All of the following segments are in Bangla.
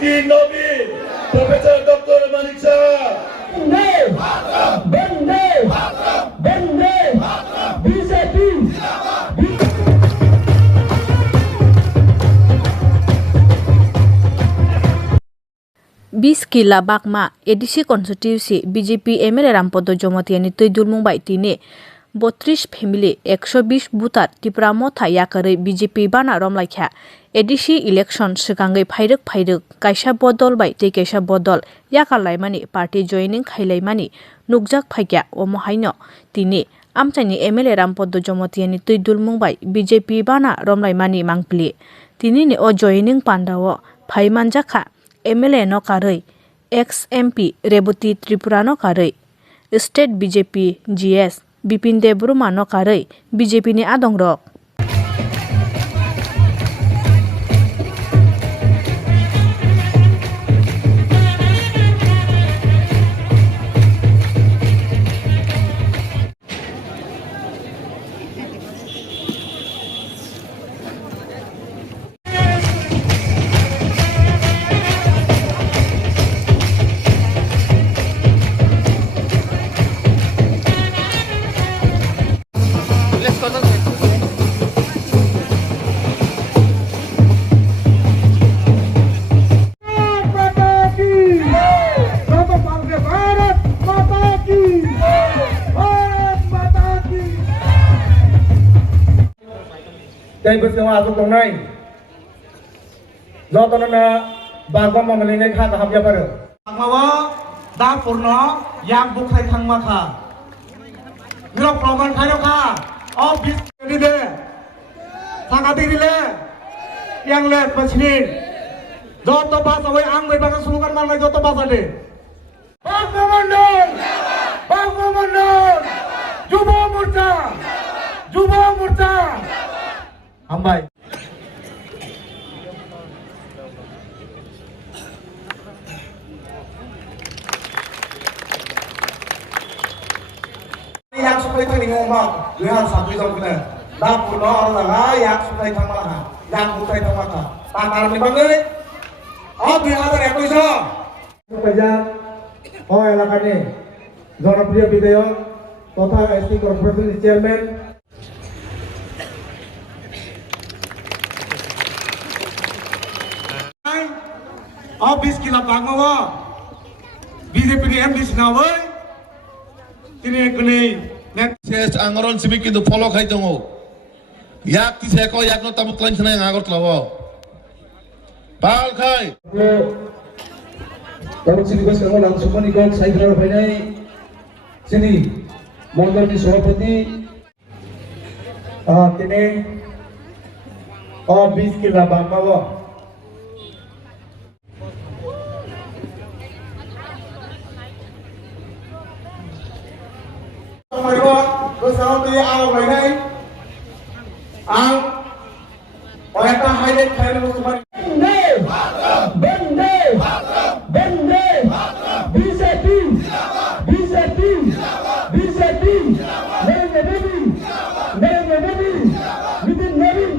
নীতিন নবীন প্রফেসর ডক্টর মানিক শাহ বন্দে বন্দে BJP Bis kila bakma edisi konstitusi BJP MLA Rampodo Jomatiani Tuidul Mumbai tine 32 family 120 butar tipramo thayakare BJP bana romlaikha edisi election sikangai phairuk kaisa bodol bai tei kaisa bodol yakalaimani party joining khailaimani nukjak phaikya omohaino tini amchaini MLA Rampodo Jomatiani Tuidul Mumbai BJP bana romlaimani mangpli tini ne o joining pandao phaimanjakha MLA no karoi ex-MP Reboti Tripura no karoi State BJP GS Bipin Debruma no karoi BJP ni adongrok Dari bersama asuk dongnai, jotona bagwa mangalingai kha kaham ya baru. Mawa da purno yang bukai thang makha. Niro proman khayo kha, bis di de, sakati di le, yang le pachnin. Joto bahasa awai ang mai bahasa sulukan mangai joto bahasa de. Bangkomandor, Jubo Murca. Ambai. Yang suplai tang ni ngomong, lihat satu jam kena. Dapur no orang yang suplai tang mana, yang bukai tang mana. Tangan ni bangga. Oh 2021. Supaya oh elakan ni, Janapriya Bidayok, totha ST Corporation Chairman. Bis kila bangwa BJP ni MD sinawai tini kuni শেষ আঙরণ সিবি কিন্তু ফলো খাই দङ ইয়াক তিসে ক ইয়াক ন তামুত লাইন সনাই আগর তলাব পাল খাই Dapat sini sekarang langsung menikah saya kira banyak sini Mongol di Surabaya tini bis kila bangwa Bersama dia awal ini, orang highlight kaya musuh Bende BJP Narendra Modi Nitin Nabin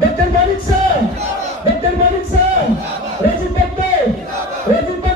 Dr. Manik Shah Rajiv Bhakte BJP Narendra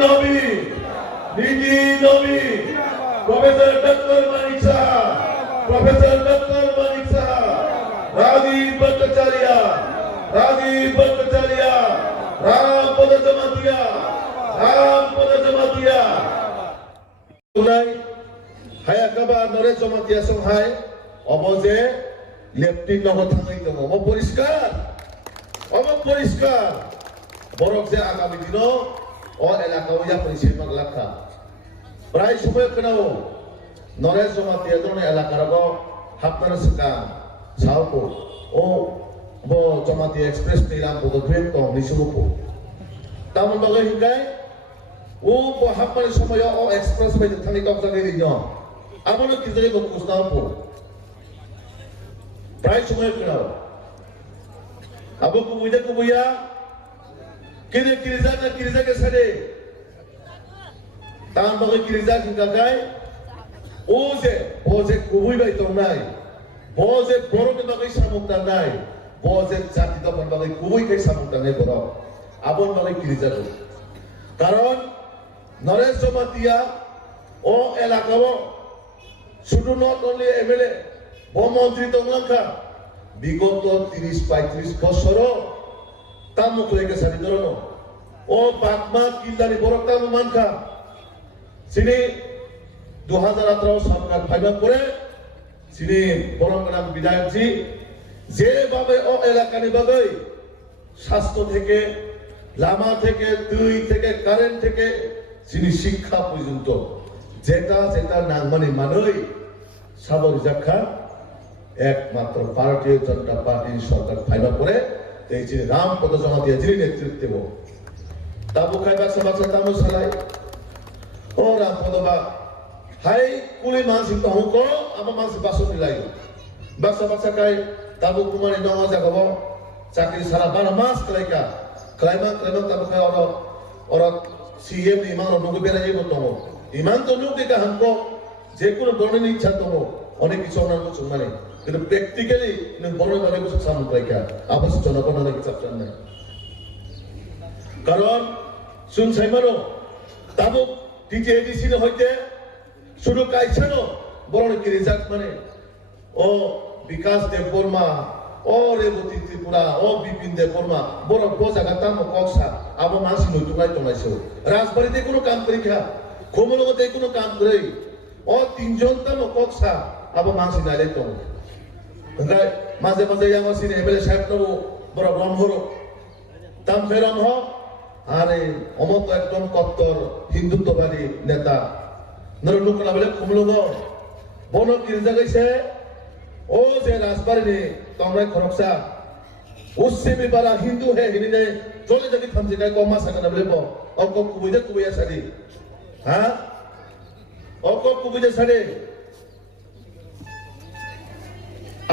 Modi Nitin Nabin Professor Dr. Manik Shah Rajiv Bhattacharya Ram Pada Jamatia Tunai haya kaba nore jamatia songhai oboje leptin nogo thangai tongo obo poriskar borok je agami dino o elaka o ya poriskar lakha prai সময় kenao nore jamatia done elaka rago hapnar saka saopo o bo jamatia express niram bodo duen tong nisupo tamon bagai hingai o bo hapnar সময় o express bai thani tok jani dino abono kizari bo kusnapo prai সময় kenao abo kubuya kini kiriza ke sade tam bagai kiriza hingai oje kubui bai tongnai boje borok ni bagai samuk tangnai boje jati topon bagai kubui kai samuk tangnai borok abon bagai kiriza to karon Naresh Jamatia ও এলাকাও শুধু নট অনলি এমএলএ মন্ত্রী তংলাঙ্কা বিগত 30-35 বছর তামুক লেগে সারি ধরনো ও বাগমা কিল্লানি বড় তামু মানকা সিনি 2018 সরকার ফাইবা করে সিনি বরংগ্রাম বিধায়কজি যেভাবে ও এলাকানি বাগৈ স্বাস্থ্য থেকে লামা থেকে দুই থেকে কারেন্ট থেকে সিনি শিক্ষা পর্যন্ত যেটা নাংমানি মানই সাবর জাখা একমাত্র ভারতীয় জনতা পার্টির সরকার ফাইবা করে এই যে রামপদ জমাতিয়া যিনি নেতৃত্বে তাবু খাইবা সমাজে তামু সালাই ও রামপদ বা হাই কুলি মানসি তহক আমার মানসি বাসন দিলাই বাসা বাসা কাই তাবু কুমারি নঙ জাগাব চাকরি সারা 12 মাস কলাইকা ক্লাইমা তাবু খাই ওর সিএম ইমান নগু বেরাই দङ ইমান তো নুকে হামকো যে কোনো ধরনের ইচ্ছা দङ অনেক কিছু অন্যান্য কিছু মানে কিন্তু প্র্যাকটিক্যালি বড় বড় কিছু সামনে রাখা আবাস জনগণের চাপচান নাই কারণ শুন সাইমানো তাবুক টিটিএডিসি হইতে শুধু কাইছানো বড় কিরিজাত মানে ও বিকাশ দেববর্মা ও রেবতী ত্রিপুরা ও বিপিন দেববর্মা বড় জায়গা তাম কক্সা আবো মানসি নতুকাই তোমাইছো রাজবাড়িতে কোনো কাম করি খা খোমলগতে কোনো কাম করে ও তিনজন তাম কক্সা আবো মানসি নাইলে তো ওখানে মাঝে মাঝে আমার সিনে এমএলএ সাহেব তো বড় ব্রহ্মর তাম ফেরাম হ আরে অমত একদম কট্টর হিন্দুত্ববাদী নেতা নরনুকলা বলে খোমলগ বন কিরজা গেছে ও যে রাজবাড়ি তমরাই খরকসা উসিমি বালা হিন্দু হে হিনে চলে যদি থামছে গায় কমা সাকানা বলে ব অক কুবুইয়া সারি হ্যাঁ অক কুবুইয়া সারি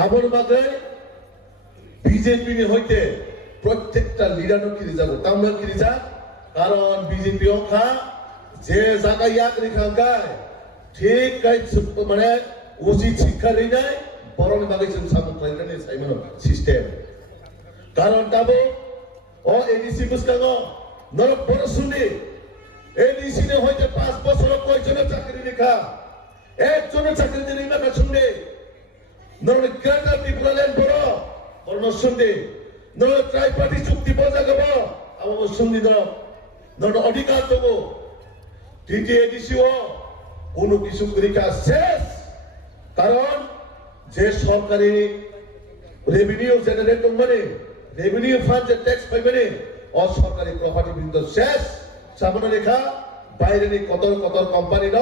আবর মাঝে বিজেপি নি হইতে প্রত্যেকটা লিডারও কিরে যাব তামরা কিরে যা কারণ বিজেপি অখা যে জায়গা ইয়াক রেখাঙ্গায় ঠিক গাই মানে উচিত শিক্ষা রে নাই বরং বাগে जों সামুদ্রাইকানি সাইমন সিস্টেম কারণ তাবো ও এডিসি বুসকাঙ্গ নর পরশুনি এডিসি নে হইতে 5 বছর কয়জন চাকরি লেখা একজন চাকরি দিলে না শুনবে নর গ্রেটার ত্রিপুরাল্যান্ড বড় শুনবে নর ট্রাইপার্টি চুক্তি বজা গব আবো শুনবি নর অধিকার দেবো টিটিএডিসি ও কোন কিছু করিকা শেষ কারণ যে সরকারি রেভিনিউ জেনারেট মানে রেভিনিউ ফান্ড যে ট্যাক্স পাইবে অসরকারি প্রপার্টি বিন্দু শেষ সামনে লেখা বাইরে কতর কোম্পানি ন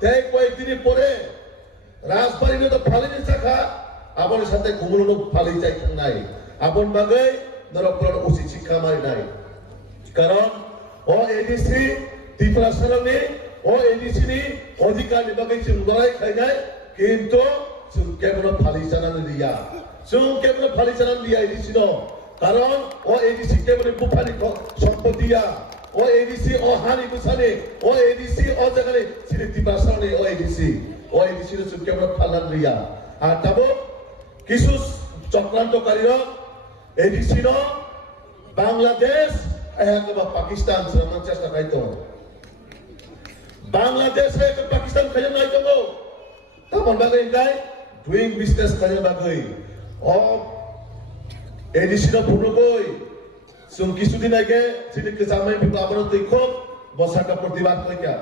তাই কয়েকদিন পরে রাজবাড়ি তো ফালিনি শাখা আমার সাথে ঘুমনো ফালি যাই নাই আপন বাগে নরকর উচিত শিক্ষা মারি নাই কারণ ও এডিসি ত্রিপুরা সালনে ও এডিসি নি অধিকার বিভাগে লড়াই খাই নাই কিন্তু কেবল ফালি চালানো দিয়া কেবল ফালি চালানো দিয়া এডিসি ন কারণ ও এডিসি কেবল বুফানি সম্পত্তিয়া ও এডিসি ও হানি বুসানে ও এডিসি ও জায়গায় সিরিতি বাসানে ও এডিসি কেবল ফালান দিয়া আর তাবো কিছু চক্রান্তকারীরা এডিসি ন বাংলাদেশ একবা পাকিস্তান শ্রমণ চেষ্টা খাইতো বাংলাদেশ এক পাকিস্তান খাইয়া নাই তো তখন বাগে গাই ডুইং বিজনেস খাইয়া বাগে ও এডিসি ন পুরো কই সুন কিছুদিন আগে যেদিকে জামাই বিপ্লব আবার দেখো বসাটা প্রতিবাদ কইকা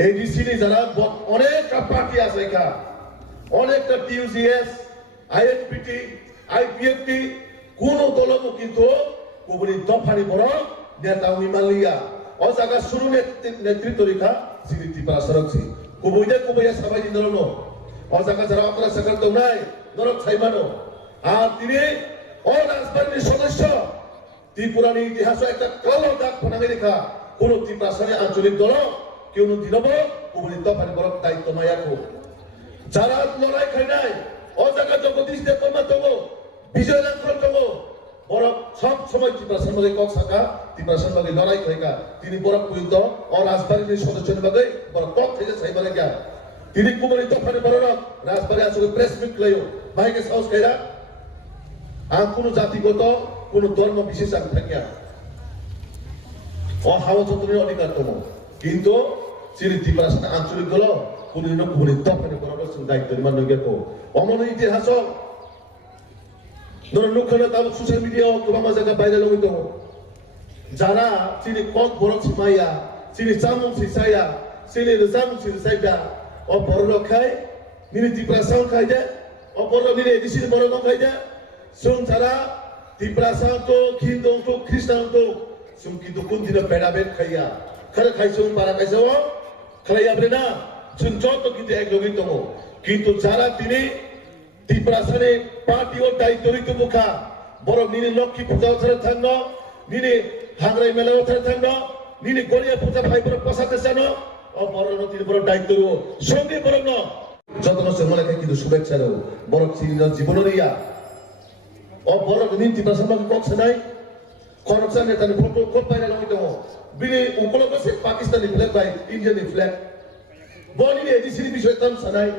এডিসি নি যারা অনেকটা পার্টি আছে এখা অনেকটা টিউজিএস আইএনপিটি আইপিএফটি কোন দলও কিন্তু কুবুরি দফানি বড় নেতা উইমালিয়া ও জায়গা শুরু নেতৃত্ব রেখা সিরিতি পারা সরকছি কুবুইয়া সবাই দিনরনো ও জায়গা যারা আপনারা সাকার তো নাই নরক ছাইমানো আর তিনি ও রাজবাড়ির সদস্য ত্রিপুরার ইতিহাসে একটা কালো দাগ ফোনাগে রেখা কোন ত্রিপুরাসারে আঞ্চলিক দল কেউ দিনব কুবুরি দফানি বড় দায়িত্ব মায়াকো যারা লড়াই খাই নাই ও জায়গা জগদীশ দেববর্মা তব বিজয় লাঙ্কর তব বড় সব সময় ত্রিপুরাসার মধ্যে কক শাখা ত্রিপুরাসার মধ্যে লড়াই খাইকা তিনি বড় পর্যন্ত ও রাজবাড়ির সদস্যের মধ্যে বড় কক থেকে সাইবারে গিয়া তিনি কুমারী দফানি বড় রাজবাড়ি আসলে প্রেস মিট লইও ভাইকে সাহস খাইরা আর কোন জাতিগত কোন ধর্ম বিশেষ আমি থাকিয়া ও হাওয়া যন্ত্রের অধিকার তম কিন্তু চিনি ত্রিপুরাসার আঞ্চলিক দল কোন কুমারী দফানি বড় দায়িত্ব নির্মাণ গিয়ে অমন ইতিহাস ধরুন লক্ষ্য তাবক সোশ্যাল মিডিয়া গোবা জায়গা বাইরে লইত যারা চিনি কক বড় সিমাইয়া চিনি চামুং সিসাইয়া চিনি জামুং সিসাইয়া ও বড় লক্ষায় নিনি ত্রিপুরাসাও খাই দে ও বড় নিনি এডিসি বড় খাই দে সুং যারা ত্রিপুরাসাও তো হিন্দু তো খ্রিস্টান তো সুং কিন্তু কোন দিন পেড়াবেট খাইয়া খারে খাইছো পারা খাইছো খাইয়া বলে না সুং যত কিন্তু এক লগিত কিন্তু যারা তিনি ত্রিপুরাসারে পার্টি ও দায়িত্ব রইতে মুখা বড় নিনি লক্ষ্মী পূজা ওঠারে থাকন নিনি হাংরাই মেলা ওঠারে থাকন নিনি গড়িয়া পূজা ভাই বড় পসাতে চান ও বড় নদীর বড় দায়িত্ব সঙ্গে বড় ন যত সময় কিন্তু শুভেচ্ছা রো বড় জীবন রিয়া ও বড় নিন ত্রিপুরাসার মাকে কক্সে নাই করপশন নেতা ফটো খুব বাইরে লইতে বিনি উপলব্ধ সে Pakistani flag by Indian flag বনি এডিসি বিষয় তাম সানাই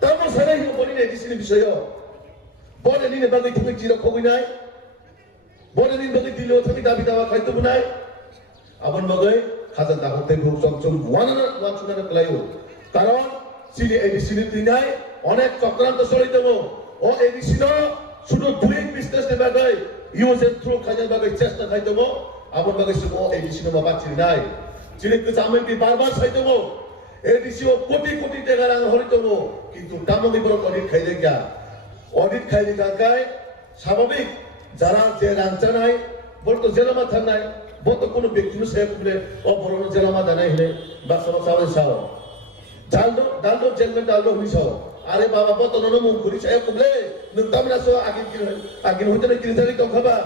তামো সানাই বনি এডিসি বিষয় বনে নিনে বাগৈ তুমি জিরো খবি নাই বনে নিন বাগৈ দিলেও তুমি দাবি দাওয়া খাইতো নাই আবন বাগৈ খাজা দাহতে গ্রুপ চমচম ওয়ান শুনানো কলাইও কারণ সিনি এডিসি নাই অনেক চক্রান্ত চলিত ও এডিসি শুধু ডুইং বিজনেস নে বাগৈ ইউজ এন্ড থ্রু খাইতে বাগৈ চেষ্টা খাইতো আবন বাগৈ ও এডিসি বাবা চিনি নাই চিনি তো আমি বারবার চাইতো এডিসি ও কোটি কোটি টাকা রাং হরিতো কিন্তু দামনি বড় অডিট খাই দে গিয়া অডিট খাই দে গায় স্বাভাবিক যারা যে রাঞ্চা নাই বলতো জেলামা থান নাই বলতো কোনো ব্যক্তি সে বলে ও বড় জেলামা দানাই হলে বা সব সাবে সাও ডালদো জেলমেন্ট ডালদো হইছো আরে বাবা বলতো নন মুখ করি সে বলে নতামরা সো আগে হইতে না কিনে জানি তো খাবা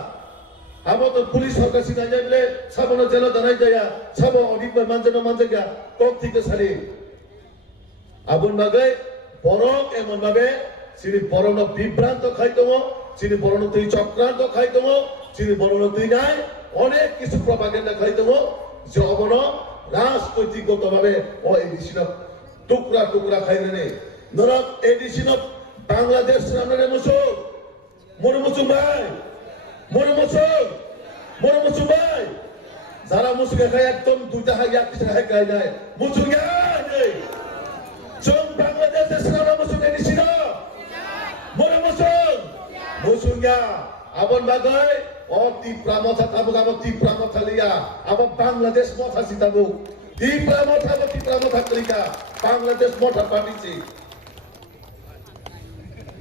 আবো তো পুলিশ সরকার সিনা যাইলে সাবন জেলা দানাই যায়া সাব অডিট বা মানজে গিয়া কক থেকে সারি আবুন বাগৈ বড় এমন ভাবে চিনি বড় বিভ্রান্ত খাইতো চিনি বড় তুই চক্রান্ত খাইতো চিনি বড় তুই নাই অনেক কিছু প্রপাগেন্ডা খাইতো যে অবন রাজনৈতিকগত ভাবে ও এডিসি টুকরা টুকরা খাইলে নে ধরক এডিসি বাংলাদেশ সামনে মুসুক মনে মুসুক ভাই মনে মুসুক ভাই যারা মুসুকে খাই একদম দুইটা হাই এক কিছু হাই খাই নাই মুসুক নেই চোখ বাংলাদেশের সামনে মুসুক এডিসি মনে মুসুক আবন বাগৈ ও ত্রিপুরা মথা থাকুক আবার ত্রিপুরা মথা লিয়া আবার বাংলাদেশ মথা সিতাবুক ত্রিপুরা মথা করিকা বাংলাদেশ মথা পাঠিয়েছি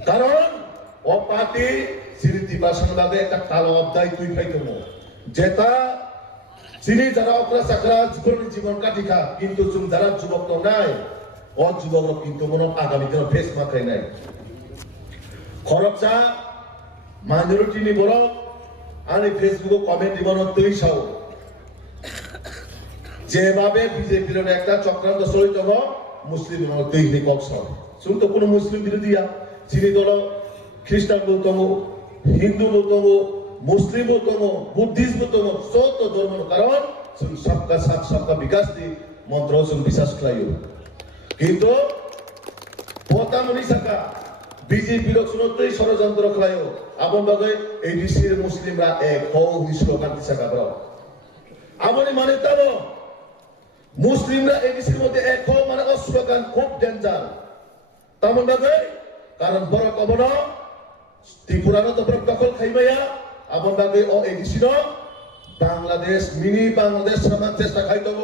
কারণ ও পার্টি শ্রী ত্রিপুরাসার বাদে একটা কালো অধ্যায় তুই খাইতো যেটা চিনি যারা অকরা চাকরা জীবন কাটিকা কিন্তু যারা যুবক নাই ও যুবক কিন্তু মনে আগামী দিন ফেস মাথায় নাই খরচা মাইনরিটি নি বড় আমি ফেসবুক কমেন্ট দিব তুই চাও যেভাবে বিজেপির একটা চক্রান্ত চলিত মুসলিম তুই কক চাও শুন তো কোনো মুসলিম বিরোধীয়া চিনি দল খ্রিস্টান বলতম হিন্দু বলতম মুসলিম বলতম বুদ্ধিস্ট বলতম চৌদ্দ ধর্ম কারণ সবকা সাথ সবকা বিকাশ দি মন্ত্র বিশ্বাস খাইও কিন্তু পতামনি শাখা বিজেপি শুনতেই ষড়যন্ত্র খাইও আপন বাগৈ এই ডিসির মুসলিমরা এক হও স্লোগান শাখা বড় আমনি মানে তাব মুসলিমরা এই ডিসির মধ্যে এক হও মানে স্লোগান খুব ডেঞ্জার তামন বাগৈ কারণ বড় কবন ত্রিপুরানো তো দখল খাইবাইয়া আপন বাগৈ ও এই ডিসির বাংলাদেশ মিনি বাংলাদেশ সমাজ চেষ্টা খাইতব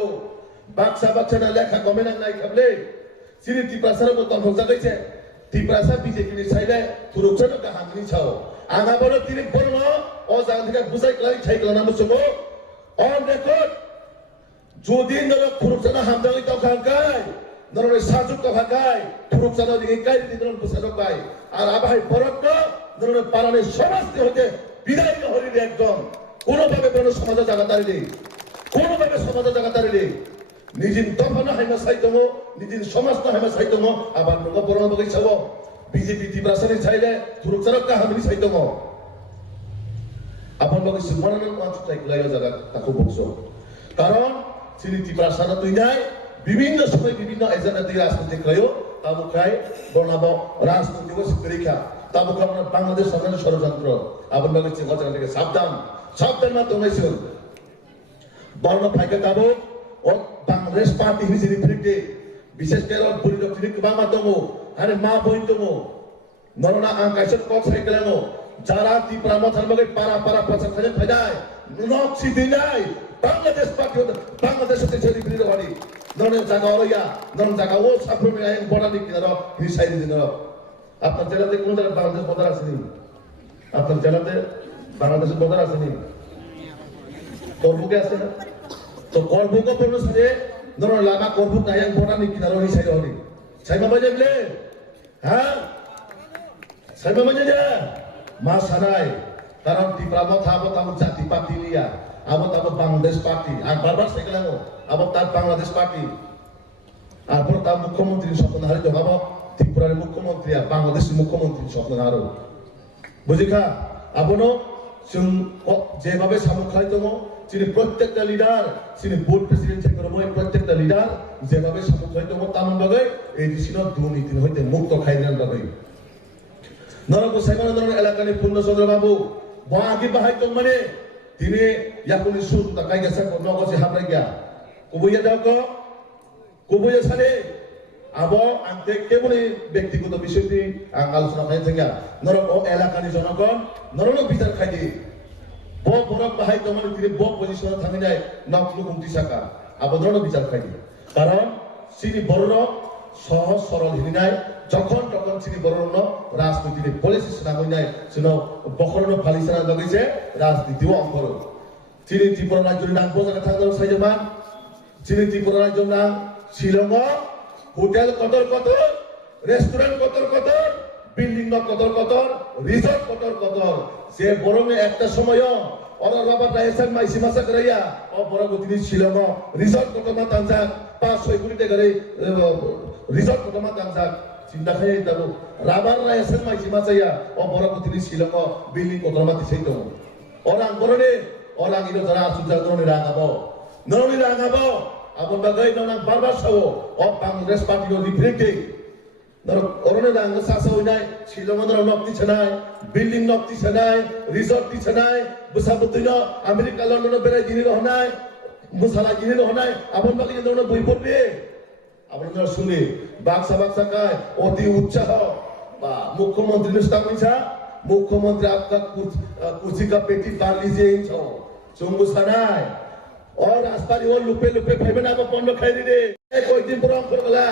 baksa na lekha gomenang nai khable sini tiprasar mo ton hoksa gaise tiprasa BJP ni saile thurukchana ka hamni chao anga bolo tini bolno o jangthika busai klai thai klana mo sumo on record jodi nalo thurukchana hamdai to khankai nalo sajuk to khankai thurukchana digi kai didron busai kai ar abai borokno nalo parane samaste hote বিদায় হরিলে একদম কোনোভাবে কোনো সমাজ জাগাতারি নেই কোনোভাবে সমাজ জাগাতারি নেই নিজিন দফানো হাইমা সাইতমো নিজিন সমাজ না হাইমা সাইতমো আবার নগো বরণ বগৈ ছাব বিজেপি টিপ্রাসানি চাইলে থুরুকচারক কাহামিনি সাইতমো আপন বগৈ সুমনানন মাছটাই লাইও জাগা তাকো বকছো কারণ সিনি টিপ্রাসানা তুই নাই বিভিন্ন সময় বিভিন্ন এজেন্ডা দিয়ে রাজনীতি করেও তাবুকাই বনাবো রাজনীতিকে পরীক্ষা তাবুকা আমরা বাংলাদেশ সরকারের ষড়যন্ত্র আপন বগৈ চিন্তা থেকে সাবধান সাবধান না তো নাইছুন বর্ণ ফাইকা তাবো ও বাংলাদেশ পার্টি হিসেবে ফিরতে বিশেষ করে বুড়ি ডক্টরি বাংলা দমো আরে মা বই দমো নরনা আঙ্কাইছত কক সাইকেলানো যারা ত্রিপুরা মথার বগৈ পারা পারা প্রচার খাজে ফাইদায় নকশি দিনাই বাংলাদেশ পার্টি বাংলাদেশ হতে ছেড়ে ফিরে বাড়ি নরনে জায়গা হইয়া নরন জায়গা ও সাফরমে আইন বড়ানি কিনার হিসাই দিন আপনার জেলাতে কোন জায়গায় বাংলাদেশ বর্ডার আছে নি আপনার জেলাতে বাংলাদেশের বর্ডার আছে নি করবুকে আছে না তো করবুকে পড়লো সাথে নরন লাগা করবুক আইন বড়ানি কিনার হিসাই হলি সাইমা বাজে বলে হ্যাঁ সাইমা বাজে যা মা সানাই কারণ ত্রিপুরা মথা আবত আমার জাতি পার্টি লিয়া আবত আবত বাংলাদেশ পার্টি আর বারবার সাইকেলাম আবত তার বাংলাদেশ পার্টি আর পর তার মুখ্যমন্ত্রীর স্বপ্ন হারিত ভাব ত্রিপুরার মুখ্যমন্ত্রী আর বাংলাদেশের মুখ্যমন্ত্রীর স্বপ্ন হারো বুঝিখা আপনো যেভাবে সামুখ খাইতম তিনি প্রত্যেকটা লিডার তিনি বোর্ড প্রেসিডেন্ট থেকে প্রত্যেকটা লিডার যেভাবে সামুখ খাইতম তামান বাগে এই দিশিন দুর্নীতি হইতে মুক্ত খাইনার বাগে নরক সাইমান এলাকানি পূর্ণচন্দ্র বাবু বাকি বাহাইতম মানে তিনি ইয়াকুনি সুর তাকাই গেছে নগসে হাবরাই গিয়া কুবইয়া দাও কুবইয়া সালে আবো আনতে কেবলই ব্যক্তিগত বিষয়টি আলোচনা খাই থাকা নরক ও এলাকানি জনগণ নরক বিচার খাইদি ব বরক বাহাইতম মানে তিনি ব পজিশনে থাকি যায় নকলু কুমতি শাখা আবো নরক বিচার খাইদি কারণ সিনি বড় সহজ সরল হিনি নাই যখন তখন চিনি বড় রাজনীতির পলিসি সেনা হই নাই সেন বখরণ ফালি সেনা লগাইছে রাজনীতিও অঙ্কর চিনি ত্রিপুরা রাজ্যের নাম বোঝাকে থাকলেও সাইজমান চিনি ত্রিপুরা রাজ্যের নাম শিলং হোটেল কতর কতর রেস্টুরেন্ট কতর কতর বিল্ডিং কতর কতর রিসর্ট কতর কতর সে বরং একটা সময় অনার বাবা রাইসান মাইসি মাসা করাইয়া ও বড় গতি শিলং রিসর্ট কত মা তানজাক 5-6 কোটি টাকা রিসর্ট কত মা তানজাক চিন্তা খাই দাও রাবার রাইসান মাইসি মাসাইয়া ও বড় গতি শিলং বিল্ডিং কত মা দিছেই তো ওরাং বড়নে ওরাং ইনো যারা সুজা ননি রাঙাবো আপন বাগাই ননাং বারবার সাও ও বাংলাদেশ পার্টির রিফ্লেক্টে অরনে রাঙ সাসা হইনাই শিলং নকতি ছনাই বিল্ডিং নকতি ছনাই রিসর্ট তি ছনাই বুসাবুতিন আমেরিকা লন্ডন বেড়াই জিনি রহনাই মুসালা জিনি রহনাই আপন বাকি নন বই পড়বে আপনারা শুনে বাক্সা কায় অতি উৎসাহ বা মুখ্যমন্ত্রী নিস্তামিছা मुख्यमंत्री आपका कुर्सी का पेटी बांध लीजिए चुंगू सनाय और आसपास वो लुपे फेमेन आप पंड खाई दे कोई दिन पुराम कर गला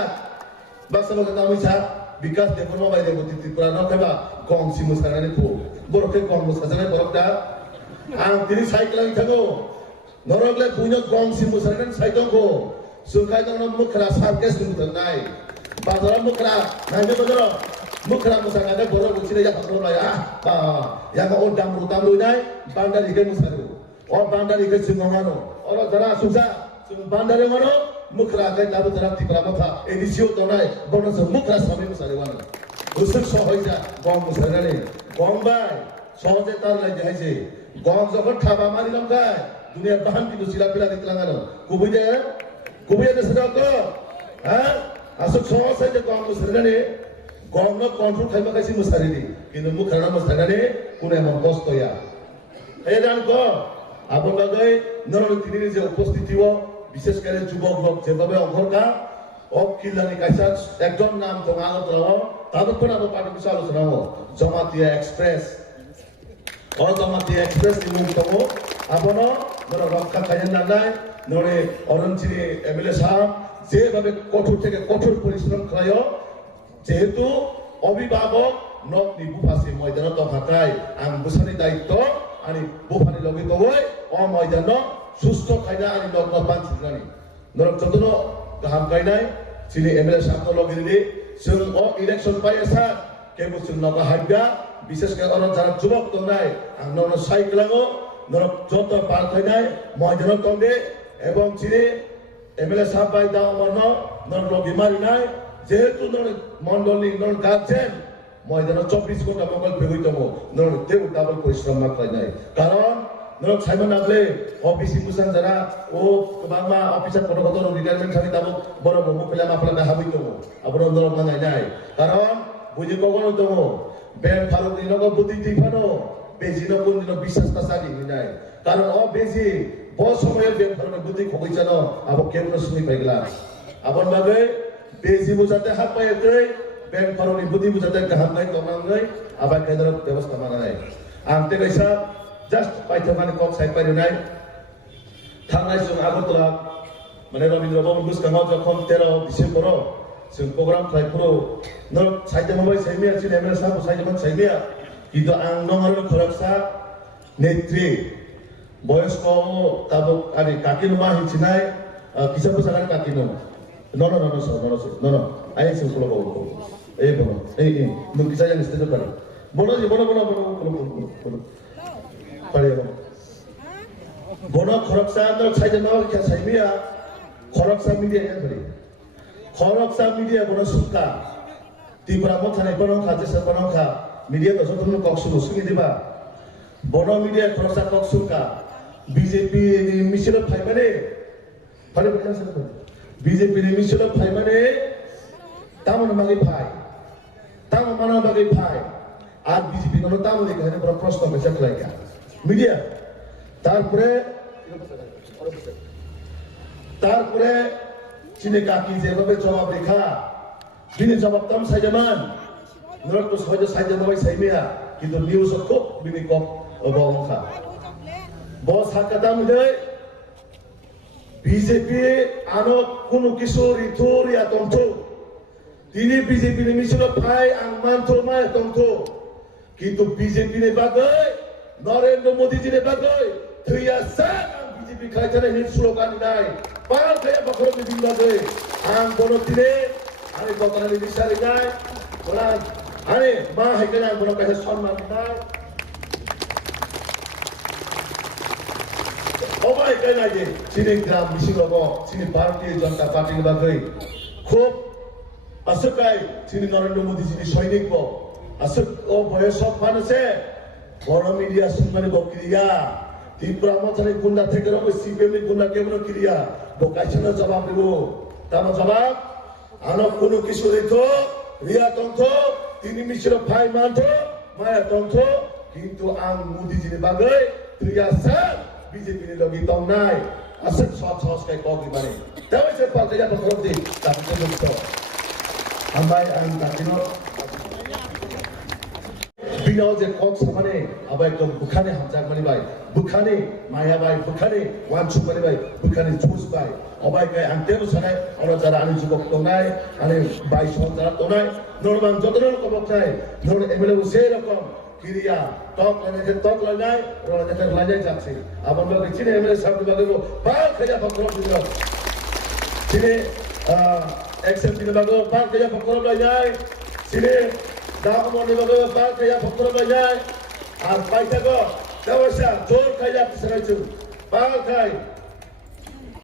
बस लोग नाम इच्छा विकास देखो ना भाई देखो त्रिपुरा ना खेबा गंग सी मुसराने को बरके गंग मुसराने बरकदा आं तिनी साइकेल आं थागो नरगले बुनो गंग सी मुसराने साइकेल को सुखाय दं मुखरा सारकेस नुथनाय बाजार मुखरा नांगे बाजार मुखरा मुसागाने बर गुचिने या खरलाया या का ओदाम रुताम रुनाय बांडारी के मुसारो और बांडारी के सिंगमानो और जरा सुजा बांडारी मानो मुखरा के दाबो जरा तिकरा मथा एडिसियो तनाय बनस मुखरा सामने मुसारे वाला उसक सहयजा गम मुसाराने गम बाय सहजे तार लाई जायसे गम जगत थाबा मारि लंगाय दुनिया बाहान कि दुसिला पिला दितलांगानो कुबुजे देसरा को हां असक सहसे जे गम मुसाराने गम न कंट्रोल खाइबा काइसि मुसारिनि किन्तु मुखरा मुसाराने कुने मन कष्टया एदान को आपन बागै नरन तिनि जे उपस्थितिও বিশেষ করে যুবক যেভাবে অঙ্গরকা অকিলানি কাইসা একজন নাম তো আগতরাও তাদের কোন আলো পার্টি বিষয় আলোচনা হো জমাতিয়া এক্সপ্রেস ও জমাতিয়া এক্সপ্রেস নিমুক্তমো আপন নর রক্ষা খাইন না নাই নরে অরঞ্চিনী এমএলএ সাহেব যেভাবে কঠোর থেকে কঠোর পরিশ্রম খায় যেহেতু অভিভাবক নকনি বুফাসি ময়দান তফাকাই আং বুসানি দায়িত্ব আনি বুফানি লগে তবই ময়দান সুস্থ খাইনা আনি নগ্ন পাঞ্চিনানি নরক যতন গাহাम गायनाय চিনি এমএলএ সাহেব লগে দিদি जों इलेक्शन पाइसा केबो जों नगा हाइगा বিশেষ করে অন যারা যুবক দংনাय আং নন সাইকেলাঙ্গো নরক যত পাল খাইনাय ময়দান তংদে এবং চিনি এমএলএ সাহেব বাই দা অমরন নন লগে মারিনাय যেহেতু নন মন্ডলী নন গার্জেন ময়দান 24 ঘন্টা মঙ্গল বেগুই দङ নন তেও ডাবল পরিশ্রম খাইনাय কারণ নরক সাইমন আগলে অফিসি মুসান যারা ও বাংলা অফিসার পদগত রিটায়ারমেন্ট থাকি তাবো বড় মমু পেলা মাফলা হাবি দङ আবরন নরক মানাই নাই কারণ বুঝি কগনো দङ বেন ফারুক দিনগো বুদ্ধি দিফানো বেজি ন কোন দিন বিশ্বাস কাসালি নাই কারণ ও বেজি বহু সময় বেন ফারুক বুদ্ধি খবইছানো আবো কেমন শুনি পাইগলা আবন বাবে বেজি বুঝাতে হাত পাইতে বেন ফারুক বুদ্ধি বুঝাতে গাহাম নাই তমাঙ্গই আবার কেদার ব্যবস্থা মানাই আমতে কইসা জাস্ট পাইথামানি কক সাইড পাইনাই थांनाय जों আগরতলা মানে রবীন্দ্র ভবন গোসগাঁও যখন 13 ডিসেম্বর जों প্রোগ্রাম খাইফুরো নর সাইতে মাবাই সাইমিয়া চিন এমএলএ সাহেব সাইতেমান সাইমিয়া কিন্তু আং নংর খরকসা নেত্রী বয়স্ক তাবক আনি কাকিনো মা হিচিনাই কিসা পোসাগান কাকিনো নন আই সিং কুলো বাবু এই বাবু এই নুন কিসা জানিস তে পারে বড় পারে বড় খরকসা নর সাইতে মাবাই কে সাইমিয়া খরকসা মিডিয়া এখানে খরকসা মিডিয়া বড় সুকা ত্রিপুরা মথানায় বনখা যেসা বনখা মিডিয়া তো যতন ককসুনো সুনি দিবা বড় মিডিয়া খরকসা ককসুকা বিজেপি মিছিল ফাইমানে ফারে বজাসা বিজেপি মিছিল ফাইমানে তামন মাগে ফাই তামন মানা মাগে ফাই আর বিজেপি কোন তামন এখানে বড় প্রশ্ন মেসে ফ্লাইকা মিডিয়া তারপরে চিনে কাকি যেভাবে জবাব রেখা বিনি জবাব তাম সাইজামান নরক তো সহজে সাইজা নয় সাইমিয়া কিন্তু নিউজ খুব বিনি কম অবংখা বস হাকাতাম দেয় বিজেপি আনো কোনো কিছু রিথুরিয়া তন্ত্র তিনি বিজেপি মিছিল ফাই আংমান থরমায় তন্ত্র কিন্তু বিজেপি নে বাগৈ নরেন্দ্র মোদী নে বাগৈ থইয়া সাক বিজেপি খাইছানে হিট স্লোগান নাই পাল খাইয়া বখর দিন বাগৈ আং বড় দিনে আরে গতকালে বিচারে নাই বলা আরে মা হেকেনা বড় কাছে সম্মান নাই সবাই কয় না যে চিনি গ্রাম মিছিল হব চিনি ভারতীয় জনতা পার্টির বাগৈ খুব আসকাই চিনি নরেন্দ্র মোদী চিনি সৈনিক আসক ও বয়স মানুষে বড় মিডিয়া শুনবানি বক্রিয়া ত্রিপুরা মথানে গুন্ডা থেকে রব সিপিএম গুন্ডা কেমন ক্রিয়া বোকাইছনা জবাব দেব তার জবাব আনো কোনো কিছু রেখো রিয়া তন্ত্র তিনি মিছিল ফাই মান্থ মায়া তন্ত্র কিন্তু আং মোদীজির বাগৈ ত্রিয়া স্যার বিজেপি নি লগি তং নাই আসক সহজ কাই কগি মানে তাই সে পাতে যা বখর দি তাতে মুক্ত আমবাই আং তাকিনো বিনাও যে কক সামনে আবার একদম বুখানে হামজাক মানি ভাই বুখানে মায়া ভাই বুখানে ওয়ানসু মানি ভাই বুখানে জুস ভাই অবাই গায় আনতে বসানে আমরা যারা আনি যুবক দনাই আনি ভাই সহ যারা দনাই নরমান যতজন কবক নাই নর এমএলএ সেই রকম ক্রিয়া টক লাইনাই রোলা দেখে লাইনাই যাচ্ছে আবার লোক চিনে এমএলএ সাহেব বাগে পাল খেজা বকর দিল চিনে এক্সেপ্ট দিল বাগে পাল খেজা বকর লাইনাই চিনে দাম মনে বাগে পাল খেজা বকর লাইনাই আর পাইতা গো দেওয়া জোর খাইয়া পিছাইছু পাল খাই